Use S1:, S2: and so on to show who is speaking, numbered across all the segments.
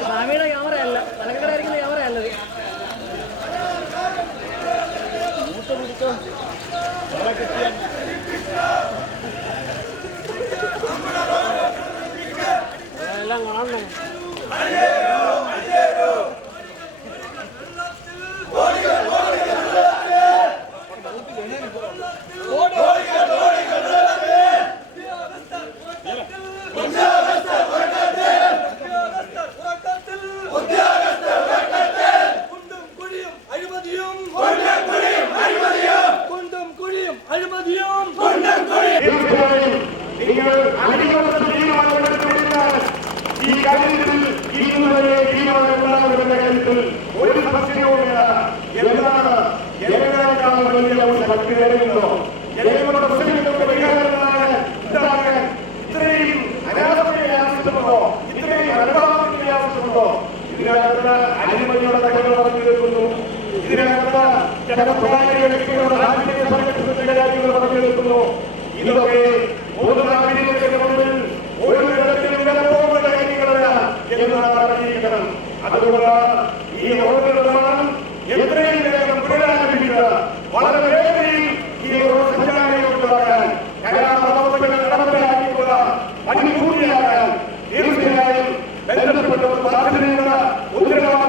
S1: സ്വാമിയുടെ ക്യാമറ അല്ല തലക്കടയിരിക്കുന്ന ക്യാമറ അല്ലത് എല്ലാം കാണണം
S2: ഒരു സംശയവുമില്ല. എന്താണ് ജനങ്ങളെക്കാൾ വലിയ ഒരു ശക്തി നേടുന്നുണ്ടോ ജനങ്ങളുടെ ആവശ്യമുണ്ടോ ഇത്രയും അനുഭവത്തിന് ആവശ്യമുണ്ടോ ഇതിനകത്ത് അഴിമതിയുടെ കഥകൾ പറഞ്ഞു കേൾക്കുന്നു ഇതിനകത്ത് വ്യക്തികളുടെ രാഷ്ട്രീയ സംഘടനത്തിന്റെ കാര്യങ്ങൾ പറഞ്ഞു കേൾക്കുന്നു ഇതൊക്കെ ഒരു വിധത്തിലും വിലപ്പോകുന്ന കാര്യങ്ങളല്ല എന്ന് നാം അതുകൊണ്ട് ഈ റോഡ് എത്രയും വേഗം പുനരാരംഭിക്കുക. വളരെ വേഗത്തിൽ ഈ റോഡ് സഞ്ചാരികളുണ്ടാക്കാൻ കരാറുകൾ നടപ്പിലാക്കിയുള്ള പണിപൂർത്തിയാക്കാൻ തീർച്ചയായും ബന്ധപ്പെട്ട ബാധ്യതയുള്ള ഉത്തരവാദിത്വമുള്ള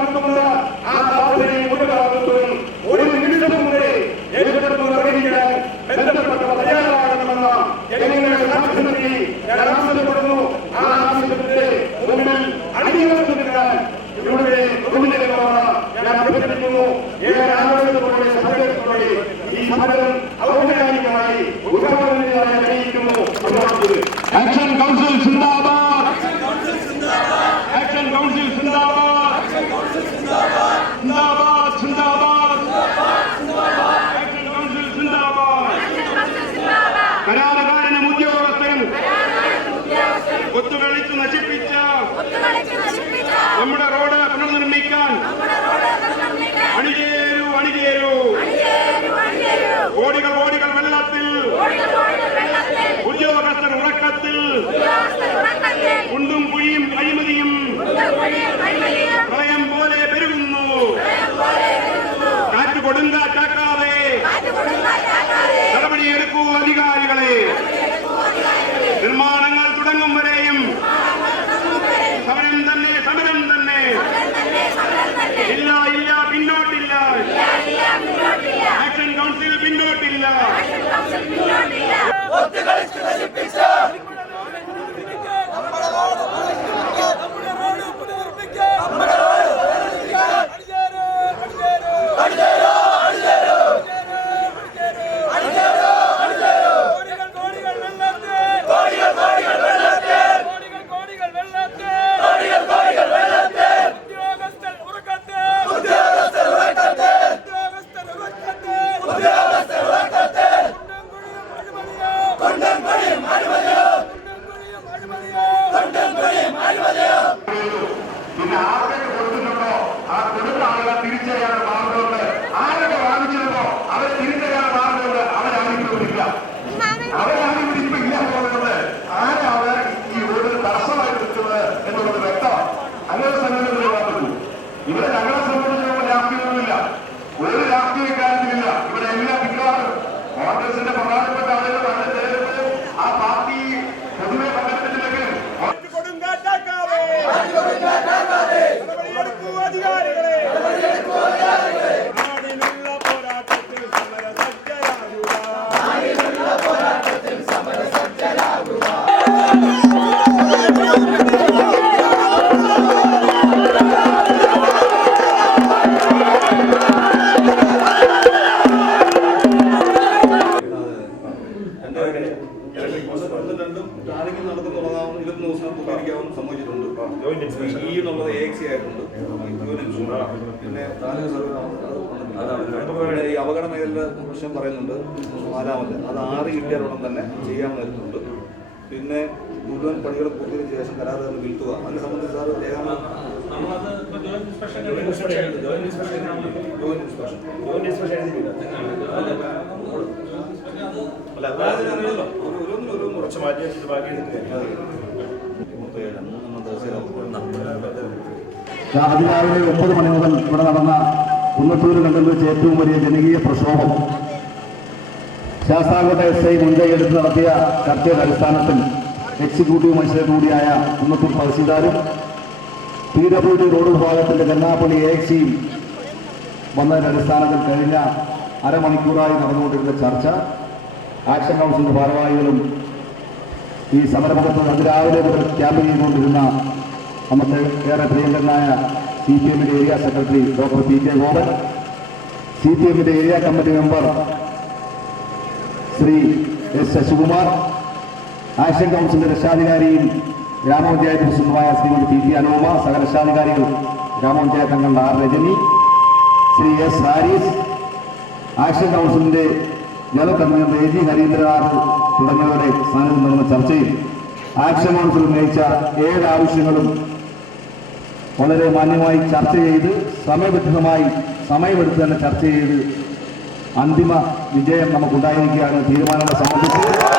S2: നമ്മുടെ റോഡ്
S3: ഇരുപത്തി ദിവസം പൂർത്തീകരിക്കാവുന്ന സംഭവിച്ചിട്ടുണ്ട്. ഈ എന്നുള്ളത് എ എക്സി ആയിട്ടുണ്ട്. പിന്നെ താലൂക്ക് സർവേ അതാണ്. ഈ അപകട മേഖലയുടെ പ്രശ്നം പറയുന്നുണ്ട്. നാലാമത് അത് ആറ് കിട്ടിയാൽ ഉടൻ തന്നെ ചെയ്യാൻ വരുന്നുണ്ട്. പിന്നെ മുഴുവൻ പണികൾ പൂർത്തിയതിനു ശേഷം കരാറുകാരന് വീഴ്ത്തുക അതിനെ സംബന്ധിച്ച് സാർ
S4: അല്ല
S3: അതായത് ഓരോന്നിനും ഓരോന്നും
S4: കുറച്ച് മാറ്റി ബാക്കി എടുത്ത്
S3: ദിവസം
S5: അതിരാവിലെ ഒമ്പത് മണി മുതൽ ഇവിടെ നടന്ന കുന്നത്തൂർ കണ്ടൽ വെച്ച് ഏറ്റവും വലിയ ജനകീയ പ്രക്ഷോഭം. ശാസ്താംകോട്ട എസ് ഐ മുൻകൈ എടുത്ത് നടത്തിയ ചർച്ചയുടെ അടിസ്ഥാനത്തിൽ എക്സിക്യൂട്ടീവ് മജിസ്ട്രേറ്റ് കൂടിയായ കുന്നത്തൂർ തഹസീൽദാരും പി ഡബ്ല്യു ഡി റോഡ് വിഭാഗത്തിന്റെ കരുനാപ്പള്ളി എ എക്സിയും വന്നതിന്റെ അടിസ്ഥാനത്തിൽ കഴിഞ്ഞ അരമണിക്കൂറായി നടന്നുകൊണ്ടിരുന്ന ചർച്ച. ആക്ഷൻ കൗൺസിലിന്റെ ഭാരവാഹികളും ഈ സമരമുഖത്ത് അതിരാവിലെ മുതൽ ക്യാമ്പ് ചെയ്തുകൊണ്ടിരുന്ന നമുക്ക് ഏറെ പ്രിയങ്കരനായ സി പി എമ്മിന്റെ area secretary doctor P K Gopan C P എമ്മിന്റെ area committee member Shri S Sasikumar action കൗൺസിലിന്റെ രക്ഷാധികാരിയും ഗ്രാമപഞ്ചായത്ത് പ്രസിഡന്റുമായ ശ്രീമതി പി ടി അനൂപ സഹരക്ഷാധികാരികൾ ഗ്രാമപഞ്ചായത്ത് അംഗങ്ങൾ R Rajani Shri S Haris action കൗൺസിലിന്റെ general convener A G Harindranath തുടങ്ങിയവരുടെ സാന്നിധ്യം നടന്ന ചർച്ചയിൽ ആക്ഷൻ കൗൺസിൽ ഉന്നയിച്ച ഏഴ് ആവശ്യങ്ങളും വളരെ മാന്യമായി ചർച്ച ചെയ്ത് സമയബന്ധിതമായി സമയമെടുത്ത് തന്നെ ചർച്ച ചെയ്ത് അന്തിമ വിജയം നമുക്കുണ്ടായിരിക്കുകയാണ്. തീരുമാനങ്ങളെ സംബന്ധിച്ച്